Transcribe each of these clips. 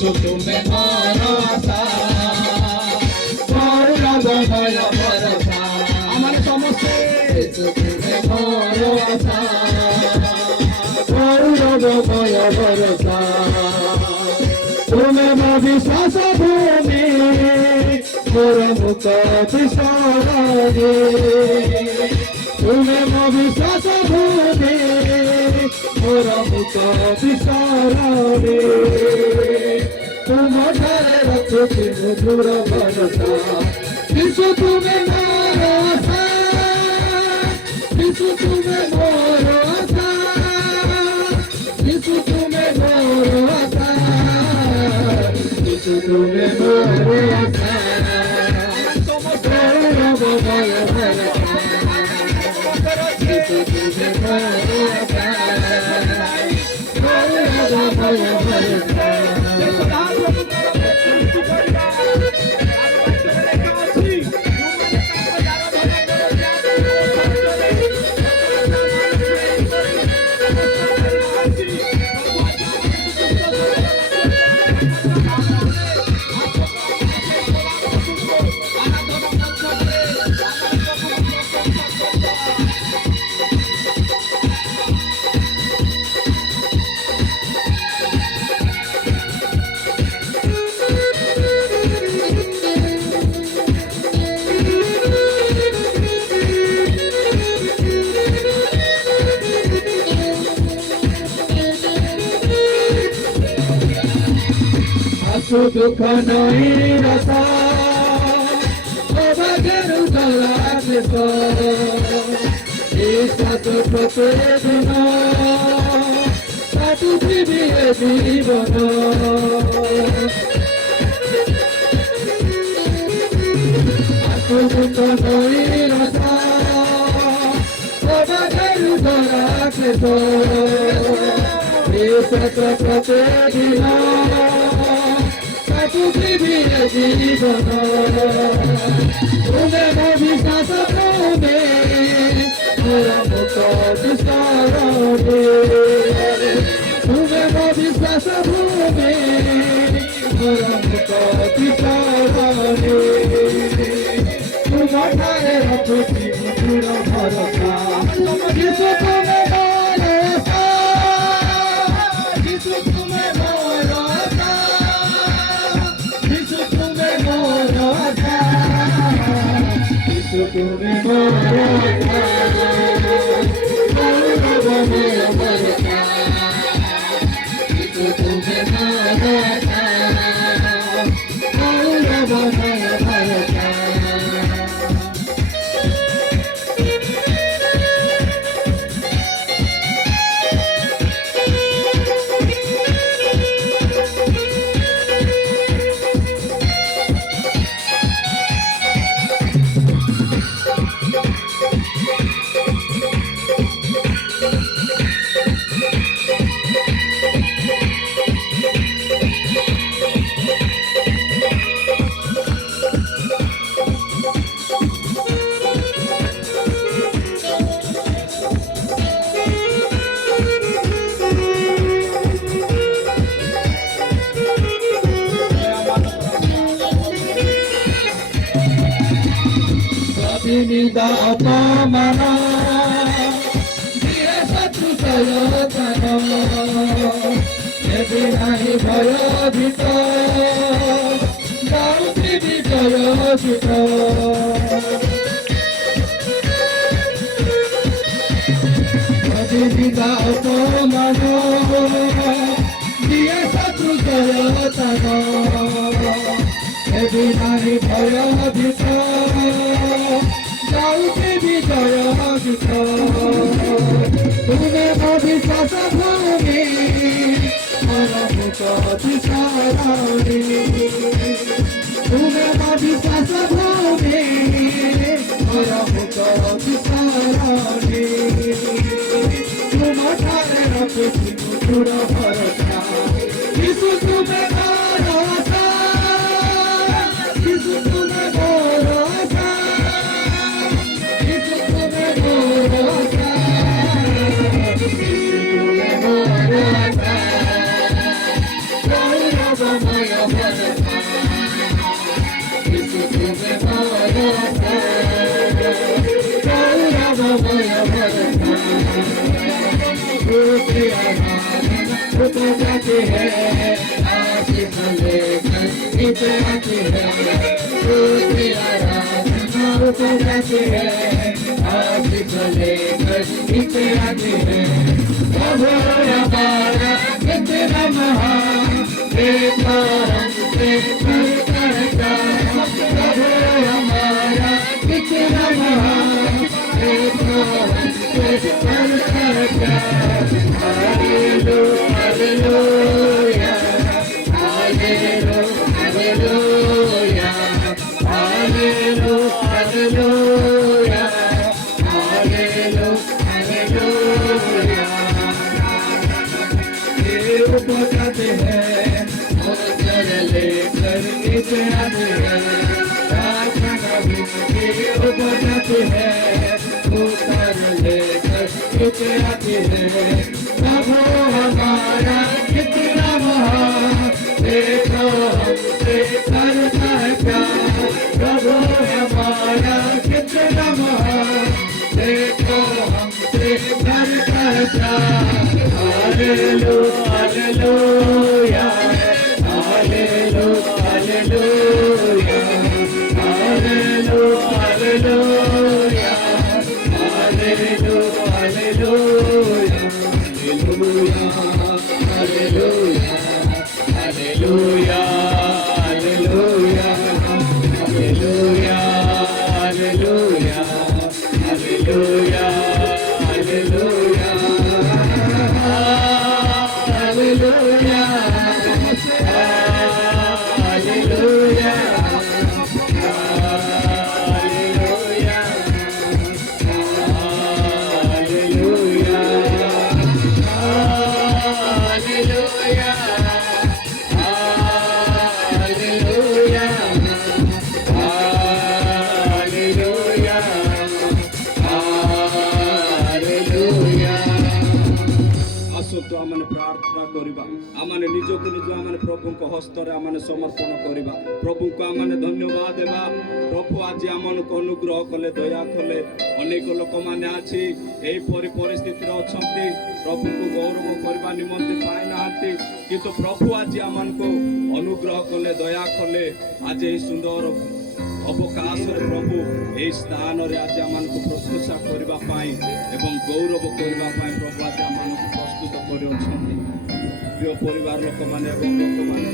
যিশু তুমি ভরসা, গৌরবময় ভরসা, আমার সমস্ত যিশু তুমি ভরসা, গৌরবময় ভরসা, তুমি মো বিশ্বাস ভূমি, মোর মুখ বিসরণে, তুমি মো বিশ্বাস ভূমি, মোর মুখ বিসরণে, তোমারে রক্ষিছি মধুর ভরসা, যিশু তুমি মোর আশা, যিশু তুমি মোর আশা, যিশু তুমি মোর আশা, যিশু তুমি মোর আশা, গৌরবময় ভরসা, যিশু তুমি মোর আশা, গৌরবময় ভরসা। দুঃখ নই রসা, অবাগের গলাতে বিশ্বাস প্রতিদিন পৃথিবী জীবন, দুঃখ নই রসা, অবাগের গলাতে বিশ্বাস প্রতিদিন পৃথিবীর জীবন, তুমি মো বিশ্বাস ভূমি, মোর মুখ বিসরণে, তুমি মো বিশ্বাস ভূমি, মোর মুখ বিসরণে, তোমারে রক্ষিছি মধুর ভরসা, যিশু তুমি মোর আশা, যিশু তুমি মোর আশা, যিশু তুমি মোর আশা, যিশু তুমি মোর আশা, গৌরবময় ভরসা, যিশু তুমি মোর আশা, গৌরবময় ভরসা। নিদা অপমান দিয়ে শত্রু জয়তন, এদি নাহি ভয় ভীত, গাউতি বিজয় গীত, নিদা অপমান দিয়ে শত্রু জয়তন, এদি নাহি ভয় ভীত, গাউতি বিজয় গীত, তুমি মো বিশ্বাস ভূমি, মোর মুখ বিসরণে, তুমি মো বিশ্বাস ভূমি, মোর মুখ বিসরণে, তোমারে রক্ষিছি মধুর ভরসা, যিশু তুমি মোর আশা, যিশু তুমি মোর আশা, যিশু তুমি মোর আশা, যিশু তুমি মোর আশা, গৌরবময় तुम्हें भरोसा गौरवमय भरोसा दूसरी आराधना उठ जाती है आशीष लेकर नीचे आती है दूसरी आराधना उठ जाती है आशीष लेकर नीचे आती है प्रभु हमारा कितना महान देखो हमसे करता प्रभु हमारा कितना महान देखो हमसे करता hallelujah hallelujah hallelujah hallelujah hallelujah hallelujah ऊपर जाते हैं और लेकर नीचे आते हैं प्रार्थना विनती ऊपर जाते हैं उतर लेकर नीचे आते हैं प्रभु हमारा कितना महान देखो हमसे करता है प्यार प्रभु हमारा कितना महान देखो हमसे करता है प्यार hallelujah hallelujah hallelujah hallelujah hallelujah hallelujah hallelujah hallelujah hallelujah hallelujah hallelujah hallelujah hallelujah hallelujah hallelujah Hallelujah, Hallelujah, Hallelujah, Hallelujah, Hallelujah, Hallelujah, Hallelujah, Hallelujah. आसतु आमने प्रार्थना करिबा आमने निजको निज आमने प्रभु को हस्तरे आमने समर्पण करिबा प्रभु को आमने धन्यवाद देबा प्रभु आज आमन को अनुग्रह कले दया कले अनेक लोक माने आछि एई परिस्थिति रे अछंती प्रभु को गौरव करबा निमंते पाइ नाहंती किंतु प्रभु आज आमन को अनुग्रह कले दया कले आज एई सुंदर अवकाश प्रभु ए स्थान रे आज आमन को प्रशंसा करबा पाई एवं गौरव करबा पाई प्रभु आज आमन को प्रस्तुत करि अछंती प्रिय परिवार लोक माने एवं लोक माने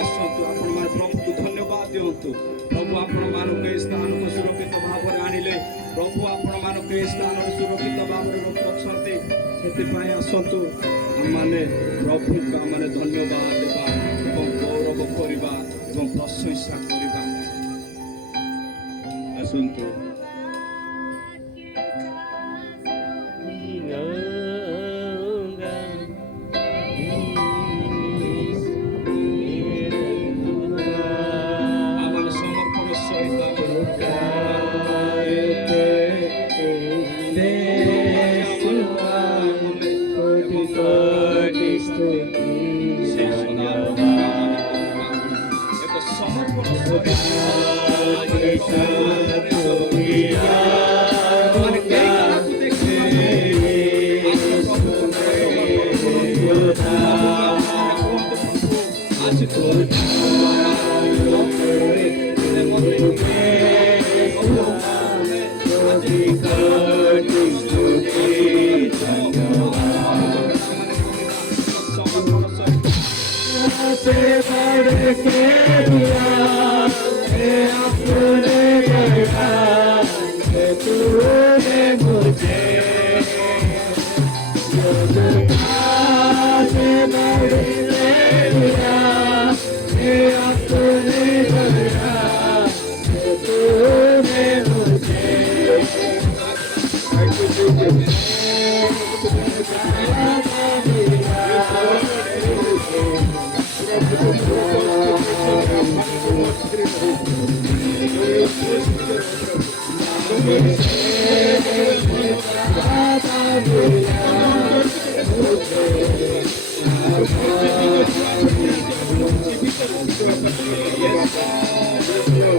आसंतु आपण माने प्रभु को धन्यवाद दियंतु प्रभु आपण मानु के स्थान को सुरक्षित भाव रे आनिले प्रभु आपण मानु के स्थान रे सुरक्षित भाव रे रखि अछंती सेति पाई आसंतु हम माने प्रभु का माने धन्यवाद देबा एवं गौरव करबा एवं प्रशंसा करबा आसंतु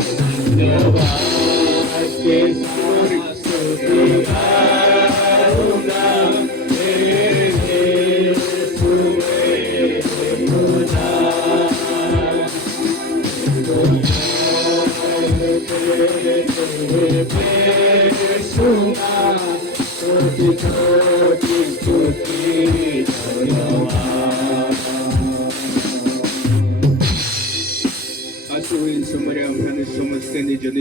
Yes. Tuti, tuti, tuti, tuti,